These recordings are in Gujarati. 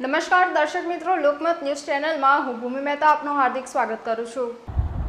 નમસ્કાર દર્શક મિત્રો, લોકમત ન્યૂઝ ચેનલમાં હું ભૂમિ મહેતા આપનું હાર્દિક સ્વાગત કરું છું।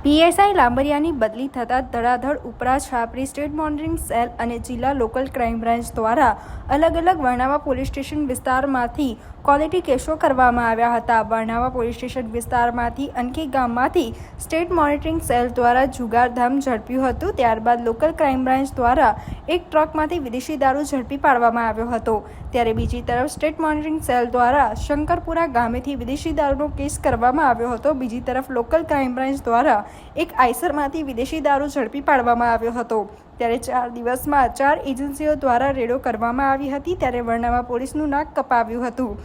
પીએસઆઈ લાંબરિયાની બદલી થતાં ધડાધડ ઉપરા છાપરી સ્ટેટ મોનિટરિંગ સેલ અને જિલ્લા લોકલ ક્રાઇમ બ્રાન્ચ દ્વારા અલગ અલગ વર્ણાવા પોલીસ સ્ટેશન વિસ્તારમાંથી ક્વોલિટી કેસો કરવામાં આવ્યા હતા। વર્ણાવા પોલીસ સ્ટેશન વિસ્તારમાંથી અનકી ગામમાંથી સ્ટેટ મોનિટરિંગ સેલ દ્વારા જુગારધામ ઝડપ્યું હતું। ત્યારબાદ લોકલ ક્રાઇમ બ્રાન્ચ દ્વારા એક ટ્રકમાંથી વિદેશી દારૂ ઝડપી પાડવામાં આવ્યો હતો। ત્યારે બીજી તરફ સ્ટેટ મોનિટરિંગ સેલ દ્વારા શંકરપુરા ગામેથી વિદેશી દારૂનો કેસ કરવામાં આવ્યો હતો। બીજી તરફ લોકલ ક્રાઇમ બ્રાન્ચ દ્વારા એક આઈસરમાંથી વિદેશી દારૂ ઝડપી પાડવામાં આવ્યો હતો। ત્યારે 4 દિવસમાં 4 એજન્સીઓ દ્વારા રેડો કરવામાં આવી હતી। ત્યારે વર્ણાવા પોલીસનું નાક કપાવ્યું હતું।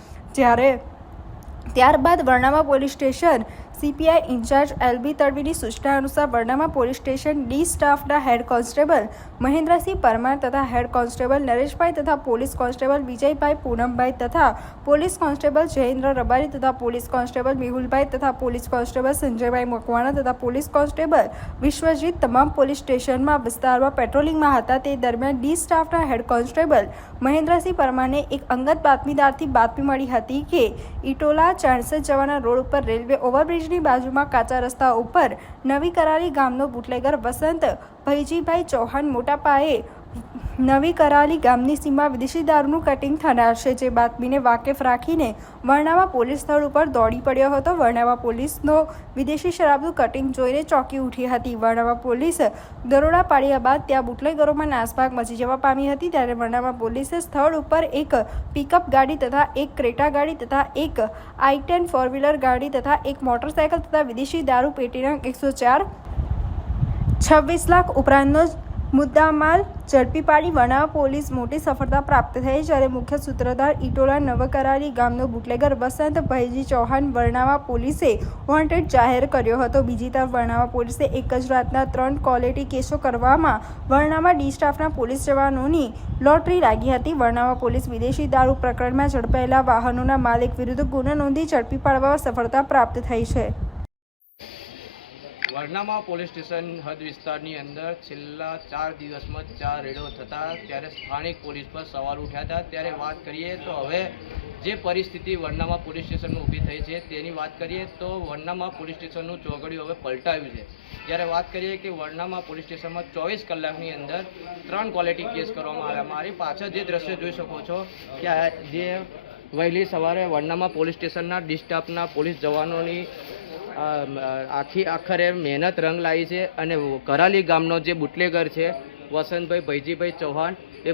ત્યારબાદ Varnava police station CPI in charge LB તડવીની સૂચના અનુસાર વર્ણાવા પોલીસ સ્ટેશન ડી સ્ટાફના હેડ કોન્સ્ટેબલ મહેન્દ્રસિંહ પરમાર તથા હેડ કોન્સ્ટેબલ નરેશભાઈ તથા પોલીસ કોન્સ્ટેબલ વિજયભાઈ પૂનમભાઈ તથા પોલીસ કોન્સ્ટેબલ જયેન્દ્ર રબારી તથા પોલીસ કોન્સ્ટેબલ મેહુલભાઈ તથા પોલીસ કોન્સ્ટેબલ સંજયભાઈ મકવાણા તથા પોલીસ કોન્સ્ટેબલ વિશ્વજીત તમામ પોલીસ સ્ટેશનમાં વિસ્તારમાં પેટ્રોલિંગમાં હતા। તે દરમિયાન ડી સ્ટાફના હેડ કોન્સ્ટેબલ મહેન્દ્રસિંહ પરમારને એક અંગત બાતમીદારથી બાતમી મળી હતી કે ઇટોલા ચાણસદ જવાના રોડ ઉપર રેલવે ઓવરબ્રિજની બાજુમાં કાચા રસ્તા ઉપર નવી કરાલી ગામનો બુટલેગર વસંત ભૈજીભાઈ ચૌહાણ મોટા પાયે નવી કરાલી ગામની સીમા વિદેશી દારૂનું કટિંગ થનાર છે। જે બાતમીને વાકેફ રાખીને વર્ણાવા પોલીસ સ્થળ ઉપર દોડી પડ્યો હતો। વર્ણાવા પોલીસનો વિદેશી શરાબનું કટિંગ જોઈને ચોંકી ઉઠી હતી। વર્ણાવા પોલીસ દરોડા પાડ્યા બાદ ત્યાં બુટલેગરોમાં નાસભાગ મચી જવા પામી હતી। ત્યારે વર્ણાવા પોલીસે સ્થળ ઉપર એક પિકઅપ ગાડી તથા એક ક્રેટા ગાડી તથા એક i10 4 વ્હીલર ગાડી તથા એક મોટરસાયકલ તથા વિદેશી દારૂ પેટીના 104 26 લાખ ઉપરાંતનો મુદ્દામાલ ઝડપી પાડી વર્ણાવા પોલીસ મોટી સફળતા પ્રાપ્ત થઈ। જ્યારે મુખ્ય સૂત્રધાર ઇટોલા નવકરાલી ગામનો બુટલેગર વસંત ભાઈજી ચૌહાણ વર્ણાવા પોલીસે વોન્ટેડ જાહેર કર્યો હતો। બીજી તરફ વર્ણાવા પોલીસે એક જ રાતના 3 ક્વોલિટી કેસો કરવામાં વર્ણાવા ડી સ્ટાફના પોલીસ જવાનોની લોટરી લાગી હતી। વર્ણાવા પોલીસ વિદેશી દારૂ પ્રકરણમાં ઝડપાયેલા વાહનોના માલિક વિરુદ્ધ ગુનો નોંધી ઝડપી પાડવામાં સફળતા પ્રાપ્ત થઈ છે। વર્ણાવા પોલીસ સ્ટેશન હદ વિસ્તારની અંદર છેલ્લા 4 દિવસમાં 4 રેડો થતા ત્યારે સ્થાનિક પોલીસ પર સવાલ ઉઠ્યા હતા। ત્યારે વાત કરીએ તો હવે જે પરિસ્થિતિ વર્ણાવા પોલીસ સ્ટેશનમાં ઊભી થઈ છે તેની વાત કરીએ તો વર્ણાવા પોલીસ સ્ટેશનનું ચોઘડિયું હવે પલટાવ્યું છે। જ્યારે વાત કરીએ કે વર્ણાવા પોલીસ સ્ટેશનમાં 24 કલાકની અંદર 3 ક્વોલિટી કેસ કરવામાં આવ્યા। મારી પાછળ જે દ્રશ્ય જોઈ શકો છો કે જે વહેલી સવારે વર્ણાવા પોલીસ સ્ટેશનના ડી સ્ટાફના પોલીસ જવાનોની આખરે મહેનત રંગ લાવી છે અને કરાલી ગામનો જે બુટલેગર છે વસંતભાઈ ભૈજીભાઈ ચૌહાણ એ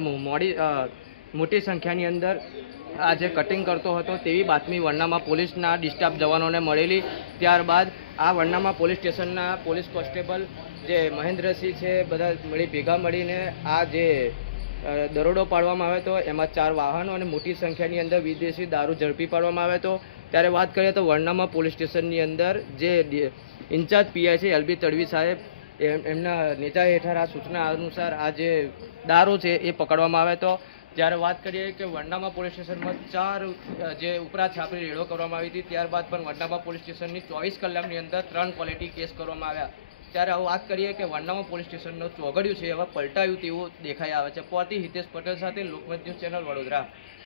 મોટી સંખ્યાની અંદર આ જે કટિંગ કરતો હતો તેવી બાતમી વર્ણાવા પોલીસના ડી સ્ટાફ જવાનોને મળેલી। ત્યારબાદ આ વર્ણાવા પોલીસ સ્ટેશનના પોલીસ કોન્સ્ટેબલ જે મહેન્દ્રસિંહ છે બધા ભેગા મળીને આ જે દરોડો પાડવામાં આવ્યો હતો એમાં 4 વાહનો અને મોટી સંખ્યાની અંદર વિદેશી દારૂ ઝડપી પાડવામાં આવ્યો હતો। ત્યારે વાત કરીએ તો વર્ણાવા પોલીસ સ્ટેશનની અંદર જે ઇન્ચાર્જ પીઆઈ છે એલબી તડવી સાહેબ એમના નેજા હેઠળ આ સૂચના અનુસાર આ જે દારૂ છે એ પકડવામાં આવ્યો હતો। જ્યારે વાત કરીએ કે વર્ણાવા પોલીસ સ્ટેશનમાં 4 જે ઉપરા છાપરી રેડો કરવામાં આવી હતી ત્યારબાદ પણ વર્ણાવા પોલીસ સ્ટેશનની 24 કલાકની અંદર 3 ક્વોલિટી કેસ કરવામાં આવ્યા। ત્યારે હવે વાત કરીએ કે વર્ણાવા પોલીસ સ્ટેશનનું ચોઘડિયું છે હવે પલટાયું તેવું દેખાઈ આવે છે। પોતી હિતેશ પટેલ સાથે લોકમત ન્યૂઝ ચેનલ વડોદરા।